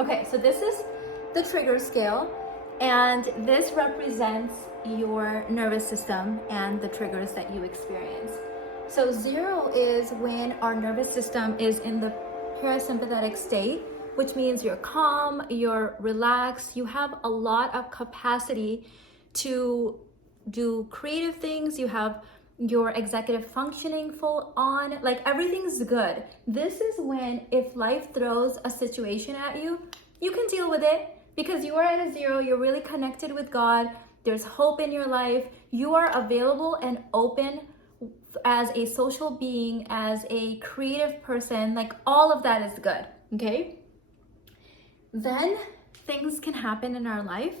Okay, so this is the trigger scale, and this represents your nervous system and the triggers that you experience. So 0 is when our nervous system is in the parasympathetic state, which means you're calm, you're relaxed, you have a lot of capacity to do creative things, you have your executive functioning full on, like everything's good. This is when if life throws a situation at you, you can deal with it because you are at a 0, you're really connected with God, there's hope in your life, you are available and open as a social being, as a creative person, like all of that is good, okay? Then things can happen in our life.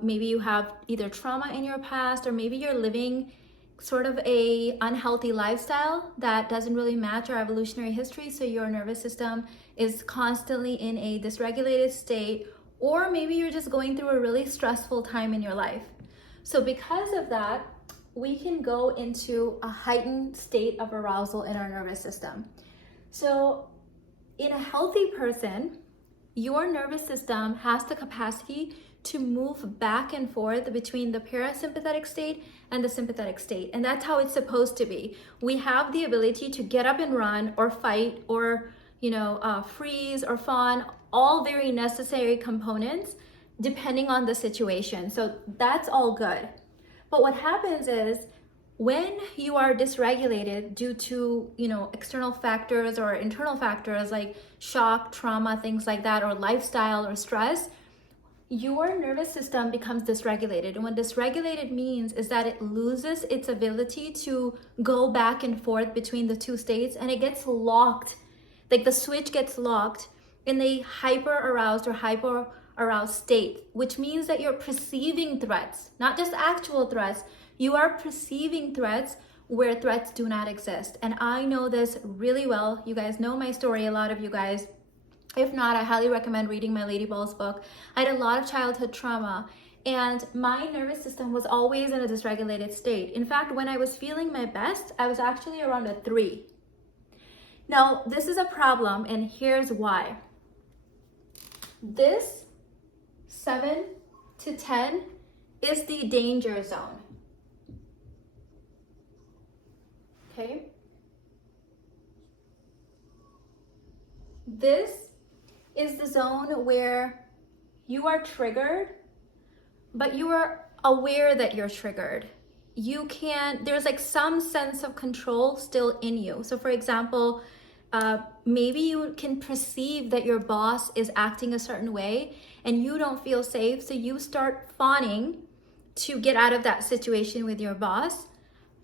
Maybe you have either trauma in your past, or maybe you're living sort of a unhealthy lifestyle that doesn't really match our evolutionary history, so your nervous system is constantly in a dysregulated state, or maybe you're just going through a really stressful time in your life. So because of that, we can go into a heightened state of arousal in our nervous system. So in a healthy person, your nervous system has the capacity to move back and forth between the parasympathetic state and the sympathetic state. And that's how it's supposed to be. We have the ability to get up and run or fight or, freeze or fawn, all very necessary components depending on the situation. So that's all good. But what happens is when you are dysregulated due to, external factors or internal factors like shock, trauma, things like that, or lifestyle or stress, your nervous system becomes dysregulated. And what dysregulated means is that it loses its ability to go back and forth between the two states, and it gets locked, like the switch gets locked in the hyper-aroused or hyper-aroused state, which means that you're perceiving threats, not just actual threats. You are perceiving threats where threats do not exist. And I know this really well. You guys know my story, a lot of you guys. If not, I highly recommend reading my Lady Balls book. I had a lot of childhood trauma, and my nervous system was always in a dysregulated state. In fact, when I was feeling my best, I was actually around a 3. Now, this is a problem, and here's why. This 7 to 10 is the danger zone. Okay? This is the zone where you are triggered, but you are aware that you're triggered. There's like some sense of control still in you. So for example, maybe you can perceive that your boss is acting a certain way and you don't feel safe, so you start fawning to get out of that situation with your boss,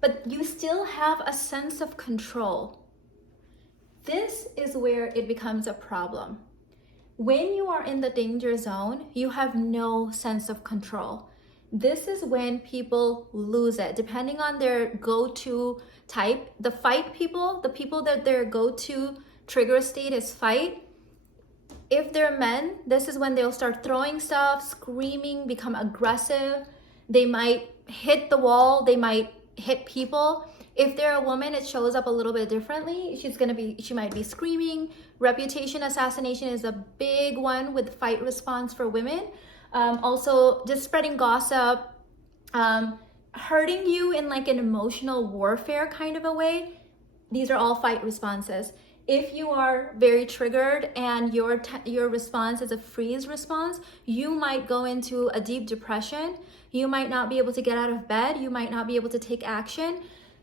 but you still have a sense of control. This is where it becomes a problem. When you are in the danger zone, you have no sense of control. This is when people lose it, depending on their go-to type. The fight people, the people that their go-to trigger state is fight. If they're men, this is when they'll start throwing stuff, screaming, become aggressive. They might hit the wall, they might hit people. If they're a woman, it shows up a little bit differently. She might be screaming. Reputation assassination is a big one with fight response for women. Also, just spreading gossip, hurting you in like an emotional warfare kind of a way. These are all fight responses. If you are very triggered and your response is a freeze response, you might go into a deep depression. You might not be able to get out of bed. You might not be able to take action.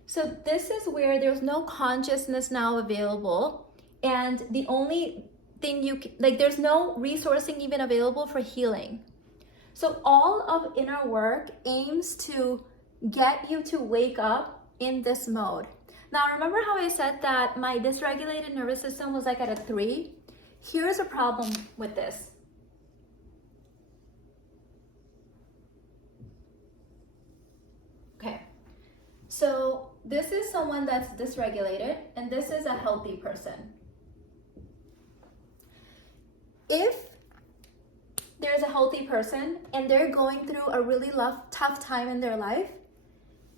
So this is where there's no consciousness now available, and the only thing there's no resourcing even available for healing. So all of inner work aims to get you to wake up in this mode. Now, remember how I said that my dysregulated nervous system was like at a 3? Here's a problem with this. Okay, so this is someone that's dysregulated, and this is a healthy person. If there's a healthy person and they're going through a really tough time in their life,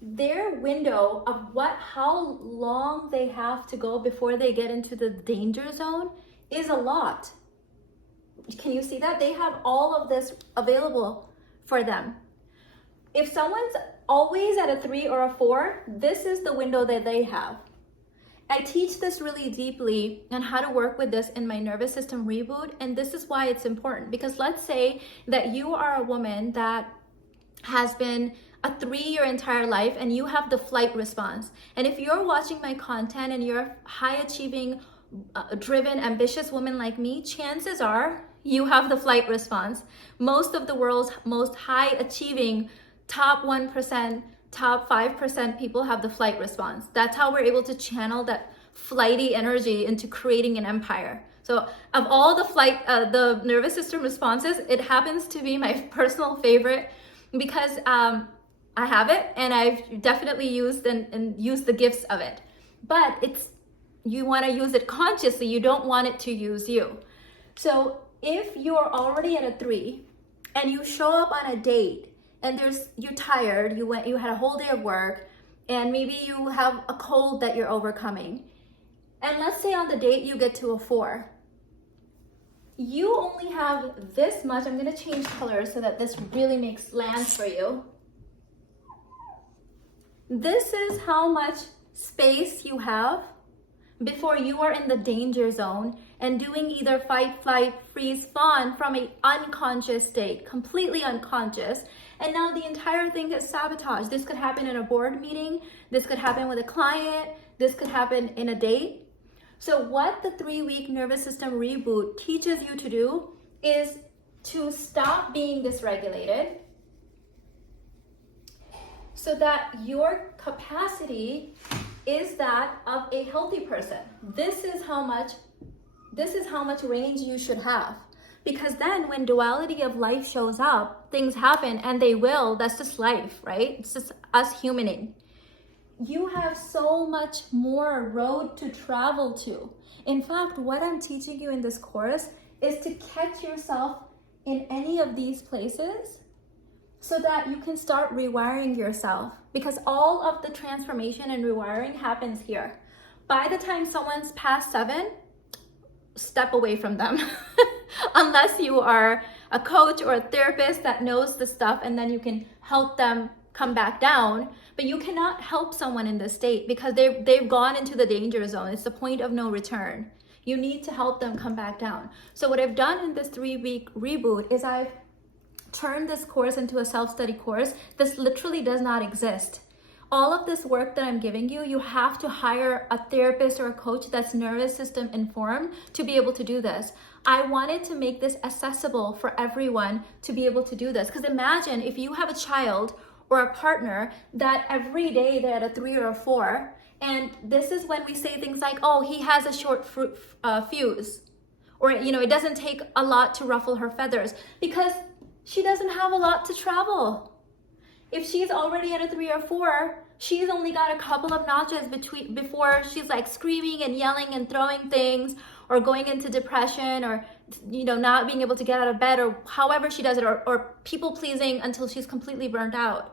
their window of how long they have to go before they get into the danger zone is a lot. Can you see that? They have all of this available for them. If someone's always at a 3 or a 4, this is the window that they have. I teach this really deeply on how to work with this in my nervous system reboot, and this is why it's important. Because let's say that you are a woman that has been a 3 your entire life and you have the flight response. And if you're watching my content and you're a high achieving, driven, ambitious woman like me, chances are you have the flight response. Most of the world's most high achieving top 1%, top 5% people have the flight response. That's how we're able to channel that flighty energy into creating an empire. So of all the nervous system responses, it happens to be my personal favorite because I have it and I've definitely used and used the gifts of it. But you want to use it consciously. You don't want it to use you. So if you're already at a 3 and you show up on a date and you're tired, you had a whole day of work, and maybe you have a cold that you're overcoming, and let's say on the date you get to a 4, you only have this much. I'm going to change colors so that this really makes lands for you. This is how much space you have before you are in the danger zone and doing either fight, flight, freeze, fawn from an unconscious state, completely unconscious. And now the entire thing is sabotage. This could happen in a board meeting. This could happen with a client. This could happen in a date. So what the 3-week nervous system reboot teaches you to do is to stop being dysregulated so that your capacity is that of a healthy person. This is how much range you should have. Because then when duality of life shows up, things happen, and they will. That's just life, right? It's just us humaning. You have so much more road to travel to. In fact, what I'm teaching you in this course is to catch yourself in any of these places so that you can start rewiring yourself, because all of the transformation and rewiring happens here. By the time someone's past 7, step away from them. Unless you are a coach or a therapist that knows the stuff, and then you can help them come back down. But you cannot help someone in this state because they've gone into the danger zone. It's the point of no return. You need to help them come back down. So what I've done in this 3-week reboot is I've turned this course into a self-study course. This literally does not exist. All of this work that I'm giving you, you have to hire a therapist or a coach that's nervous system informed to be able to do this. I wanted to make this accessible for everyone to be able to do this. Because imagine if you have a child or a partner that every day they're at a 3 or a 4, and this is when we say things like, oh, he has a short fuse, or it doesn't take a lot to ruffle her feathers, because she doesn't have a lot to travel. If she's already at a 3 or 4, she's only got a couple of notches before she's like screaming and yelling and throwing things, or going into depression, or not being able to get out of bed, or however she does it, or people pleasing until she's completely burnt out.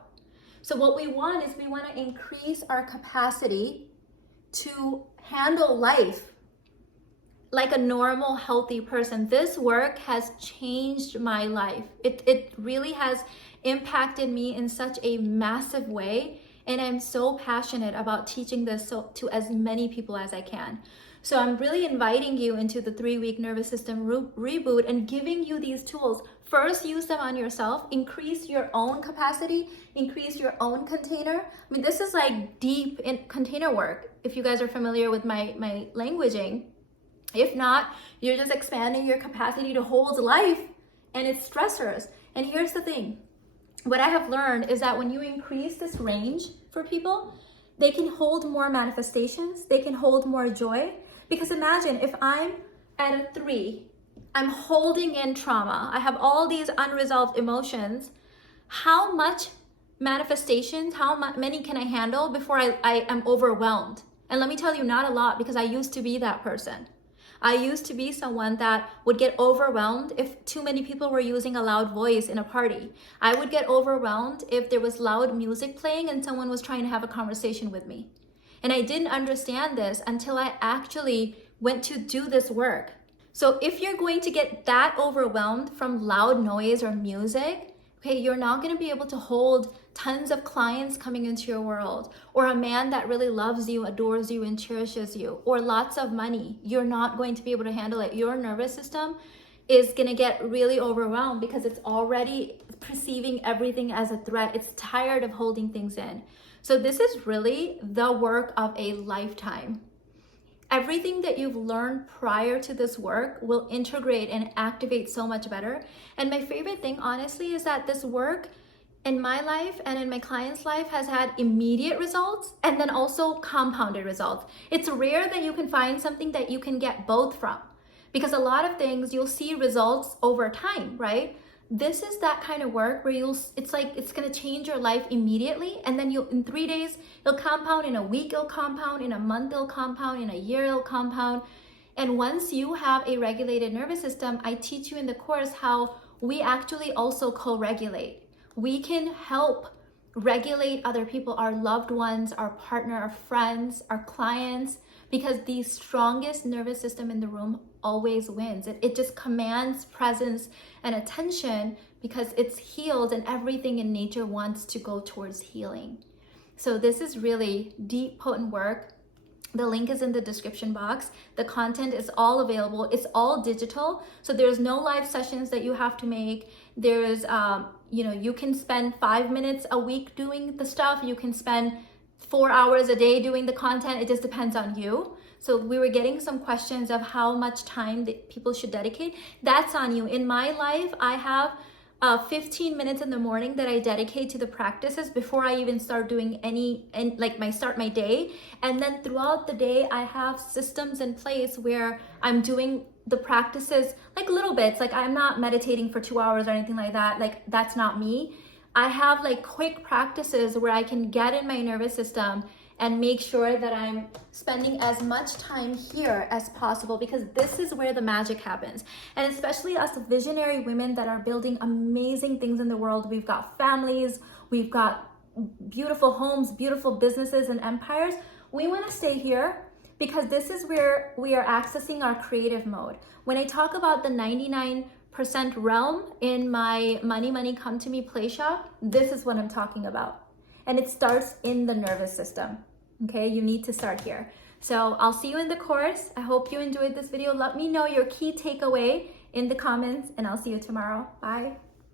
So what we want is we want to increase our capacity to handle life like a normal, healthy person. This work has changed my life. It really has impacted me in such a massive way, and I'm so passionate about teaching this to as many people as I can. So I'm really inviting you into the 3-week nervous system reboot and giving you these tools. First, use them on yourself. Increase your own capacity. Increase your own container. I mean, this is like deep in container work, if you guys are familiar with my languaging. If not, you're just expanding your capacity to hold life and its stressors. And here's the thing. What I have learned is that when you increase this range for people, they can hold more manifestations. They can hold more joy. Because imagine if I'm at a 3, I'm holding in trauma, I have all these unresolved emotions, how much manifestations, how many can I handle before I am overwhelmed? And let me tell you, not a lot, because I used to be that person. I used to be someone that would get overwhelmed if too many people were using a loud voice in a party. I would get overwhelmed if there was loud music playing and someone was trying to have a conversation with me. And I didn't understand this until I actually went to do this work. So if you're going to get that overwhelmed from loud noise or music, okay, you're not going to be able to hold tons of clients coming into your world, or a man that really loves you, adores you, and cherishes you, or lots of money. You're not going to be able to handle it. Your nervous system is going to get really overwhelmed because it's already perceiving everything as a threat. It's tired of holding things in. So this is really the work of a lifetime. Everything that you've learned prior to this work will integrate and activate so much better. And my favorite thing, honestly, is that this work in my life and in my client's life has had immediate results and then also compounded results. It's rare that you can find something that you can get both from, because a lot of things you'll see results over time, right? This is that kind of work where it's like it's gonna change your life immediately, and then in 3 days it'll compound, in a week it'll compound, in a month it'll compound, in a year it'll compound. And once you have a regulated nervous system, I teach you in the course how we actually also co-regulate. We can help regulate other people, our loved ones, our partner, our friends, our clients, because the strongest nervous system in the room always wins. It just commands presence and attention because it's healed, and everything in nature wants to go towards healing. So this is really deep, potent work. The link is in the description box. The content is all available. It's all digital. So there's no live sessions that you have to make. There's, you can spend 5 minutes a week doing the stuff. You can spend 4 hours a day doing the content. It just depends on you. So we were getting some questions of how much time that people should dedicate. That's on you. In my life, I have 15 minutes in the morning that I dedicate to the practices before I even start doing start my day. And then throughout the day, I have systems in place where I'm doing the practices like little bits. Like I'm not meditating for 2 hours or anything like that. Like that's not me. I have like quick practices where I can get in my nervous system and make sure that I'm spending as much time here as possible, because this is where the magic happens. And especially us visionary women that are building amazing things in the world. We've got families, we've got beautiful homes, beautiful businesses and empires. We want to stay here because this is where we are accessing our creative mode. When I talk about the 99% realm in my Money Come to Me play shop, this is what I'm talking about. And it starts in the nervous system. Okay, you need to start here. So I'll see you in the course. I hope you enjoyed this video. Let me know your key takeaway in the comments, and I'll see you tomorrow. Bye.